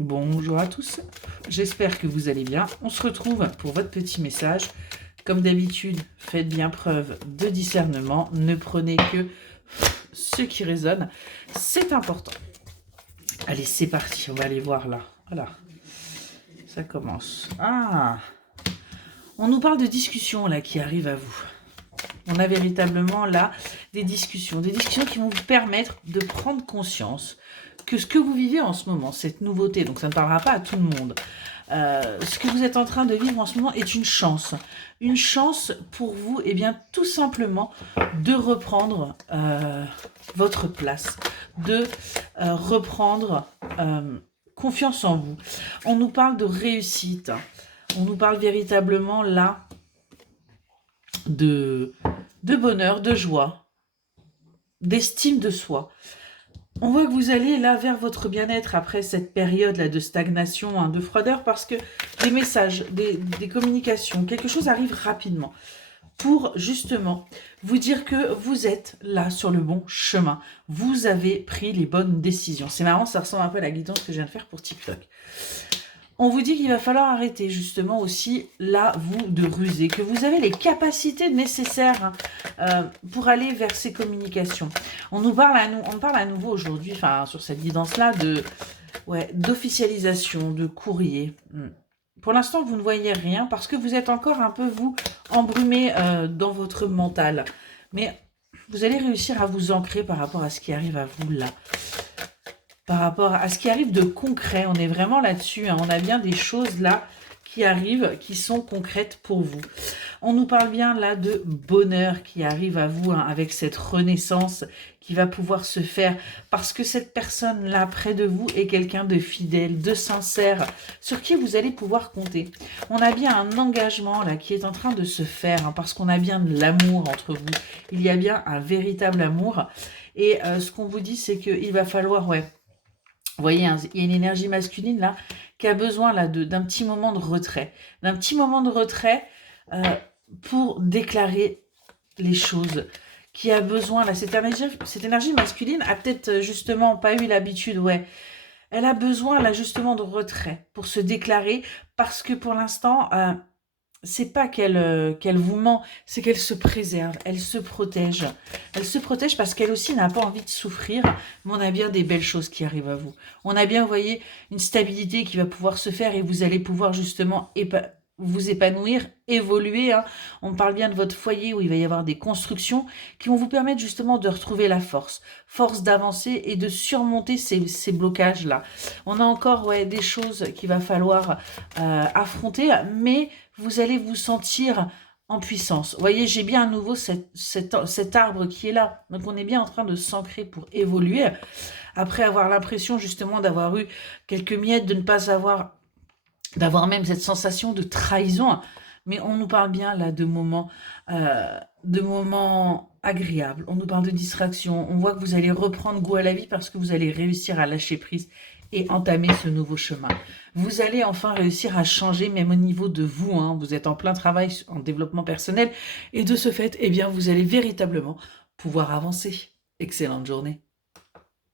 Bonjour à tous, j'espère que vous allez bien. On se retrouve pour votre petit message. Comme d'habitude, faites bien preuve de discernement. Ne prenez que ce qui résonne. C'est important. Allez, c'est parti. On va aller voir là. Voilà. Ça commence. Ah, on nous parle de discussions là qui arrivent à vous. On a véritablement là des discussions qui vont vous permettre de prendre conscience que ce que vous vivez en ce moment, cette nouveauté, donc ça ne parlera pas à tout le monde, ce que vous êtes en train de vivre en ce moment est une chance pour vous, et bien tout simplement de reprendre votre place, de reprendre confiance en vous. On nous parle de réussite, on nous parle véritablement là de bonheur, de joie, d'estime de soi. On voit que vous allez là vers votre bien-être après cette période là de stagnation, de froideur, parce que des messages, des communications, quelque chose arrive rapidement pour justement vous dire que vous êtes là sur le bon chemin. Vous avez pris les bonnes décisions. C'est marrant, ça ressemble un peu à la guidance que je viens de faire pour TikTok. On vous dit qu'il va falloir arrêter justement aussi, là, vous, de ruser, que vous avez les capacités nécessaires pour aller vers ces communications. On nous parle on parle à nouveau aujourd'hui, enfin, sur cette guidance-là, d'officialisation, de courrier. Pour l'instant, vous ne voyez rien parce que vous êtes encore un peu, vous, embrumé dans votre mental. Mais vous allez réussir à vous ancrer par rapport à ce qui arrive à vous là. Par rapport à ce qui arrive de concret, on est vraiment là-dessus, on a bien des choses là qui arrivent, qui sont concrètes pour vous. On nous parle bien là de bonheur qui arrive à vous, avec cette renaissance qui va pouvoir se faire, parce que cette personne-là près de vous est quelqu'un de fidèle, de sincère, sur qui vous allez pouvoir compter. On a bien un engagement là qui est en train de se faire, parce qu'on a bien de l'amour entre vous. Il y a bien un véritable amour. Et ce qu'on vous dit, c'est qu'il va falloir, vous voyez, il y a une énergie masculine là qui a besoin là d'un petit moment de retrait. D'un petit moment de retrait pour déclarer les choses. Qui a besoin là, cette énergie masculine a peut-être justement pas eu l'habitude, elle a besoin là justement de retrait pour se déclarer, parce que pour l'instant, c'est pas qu'elle vous ment, c'est qu'elle se préserve, elle se protège. Elle se protège parce qu'elle aussi n'a pas envie de souffrir, mais on a bien des belles choses qui arrivent à vous. On a bien, vous voyez, une stabilité qui va pouvoir se faire et vous allez pouvoir justement vous épanouir, évoluer. On parle bien de votre foyer où il va y avoir des constructions qui vont vous permettre justement de retrouver la force d'avancer et de surmonter ces blocages-là. On a encore des choses qu'il va falloir affronter, mais vous allez vous sentir en puissance. Vous voyez, j'ai bien à nouveau cet arbre qui est là. Donc, on est bien en train de s'ancrer pour évoluer. Après avoir l'impression, justement, d'avoir eu quelques miettes, de ne pas d'avoir même cette sensation de trahison. Mais on nous parle bien, là, de moments agréables. On nous parle de distraction. On voit que vous allez reprendre goût à la vie parce que vous allez réussir à lâcher prise et entamer ce nouveau chemin. Vous allez enfin réussir à changer, même au niveau de vous. Vous êtes en plein travail en développement personnel. Et de ce fait, eh bien, vous allez véritablement pouvoir avancer. Excellente journée.